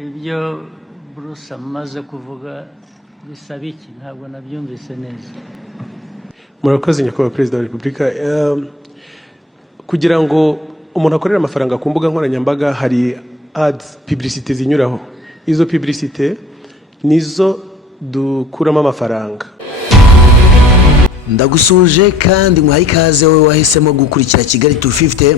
ibyo Bruce amaze kuvuga bisaba iki ntabwo nabyumvise neza. Murakoze nyakubahwa Perezida wa Repubulika. Kugira ngo umuntu akorere amafaranga ku mbuga nkoranyambaga hari ads publicité zinyuraho. Izo publicité nizo dukuramo amafaranga. Ndagusuje kandi muhaye ikaze wowe wahisemo gukurikira Kigali 250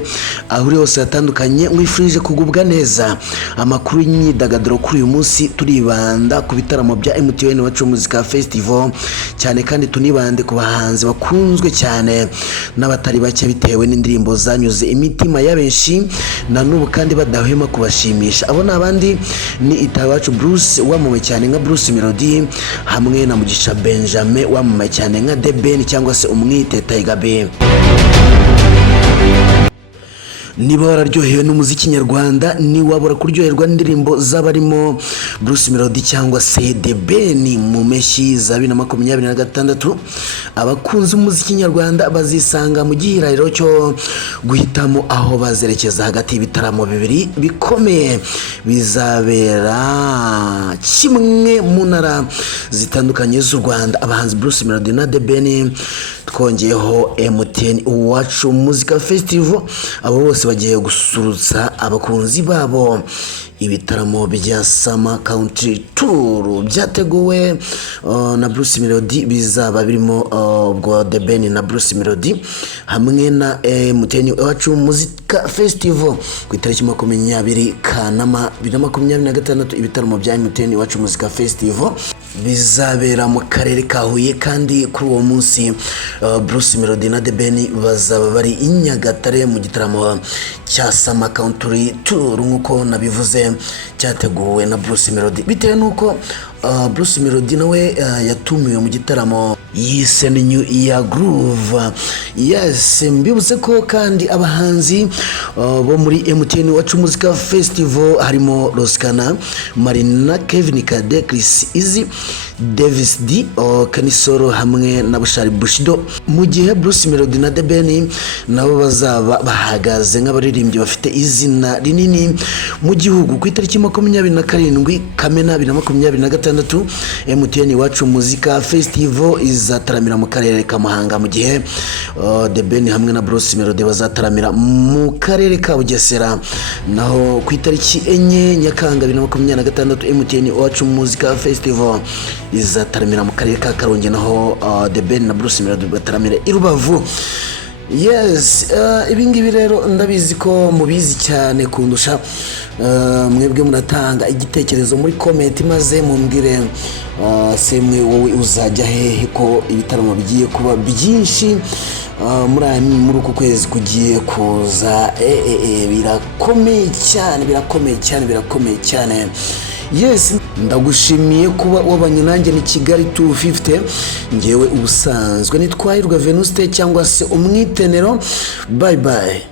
aho uri hose hatandukanye mwifurije kugubwa neza. Amakuru y'imyidagaduro kuri uyu munsi turibanda ku bitaramo bya MTN Iwacu Muzika Festival cyane kandi tunibande ku bahanzi bakunzwe cyane n'abatari bake bitewe n'indirimbo zanyuze imitima y'abenshi na n'ubu kandi badahwema kubashimisha. Abo nabandi ni Itawacu Bruce wamume cyane nka Bruce Melody hamwe na Mugisha Benjamin wamume cyane nka Deben cyangwa se umwite Tiger B. Niba wararyohewe n'umuziki nyarwanda ni wabura kuryoherwa n'indirimbo z'abarimo Bruce Melody cyangwa se Deben mu mpeshyi za 2026 abakunzi umuziki nyarwanda bazisanga mu gihirahiro cyo guhitamo aho bazerekeza hagati y'ibitaramo bibiri bikomeye bizabera kimwe mu ntara zitandukanye z'u Rwanda. Abahanzi Bruce Melody na Deben twongeyeho MTN Iwacu Muzika Festival abo bose bagiye gusurutsa abakunzi babo. Ibitaramo bya Summer Country Tour byateguwe na Bruce Melody bizaba birimo ubwo Deben na Bruce Melody hamwe na MTN Iwacu Muzika Festival ku itariki 20 Kanama 2026. Ibitaramo bya MTN Iwacu Muzika Festival bizabera mu karere ka Huye kandi kuri uwo munsi Bruce Melody na Deben bazaba bari i Nyagatare mu gitaramo cya Summer Country Tour nkuko nabivuze cyateguwe na Bruce Melody bitewe nuko Bruce Melody nawe yatumiwe mu gitaramo yise New Year Groove. Yes, mbibutse ko kandi abahanzi bo muri MTN Iwacu Muzika Festival harimo Roskana, Marina, Kevin Kade, Chris Easy, Davis D, Kanisoro hamwe na Bushari Bushido. Mu gihe Bruce Melody na Deben nabo bazaba bahagaze nk'abaririmbyi bafite izina rinini mu gihugu. Ku itariki 27 Kamena 2026 MTN Iwacu Muzika Festival izataramira mu karere ka Muhanga mu gihe Deben hamwe na Bruce Melody bazataramira mu karere ka Bugesera. Naho ku itariki 4 Nyakanga 2026 MTN Iwacu Muzika Festival izataramira mu karere ka Karongi naho Deben na Bruce Melody bataramira i Rubavu. Yes, ibingibi rero ndabizi ko mubizi cyane kundusha. Mwebwe muratanga igitekerezo muri comment maze mumbwire semwe wowe uzajya hehe ko ibitaramo bigiye kuba byinshi muri uko kwezi kugiye kuza. Birakomeye cyane. Yes, ndagushimiye kuba wabanye nanjye ni Kigali 250. Ngewe ubusanzwe nitwahirwa Venuste cyangwa se umwitenero. Bye bye.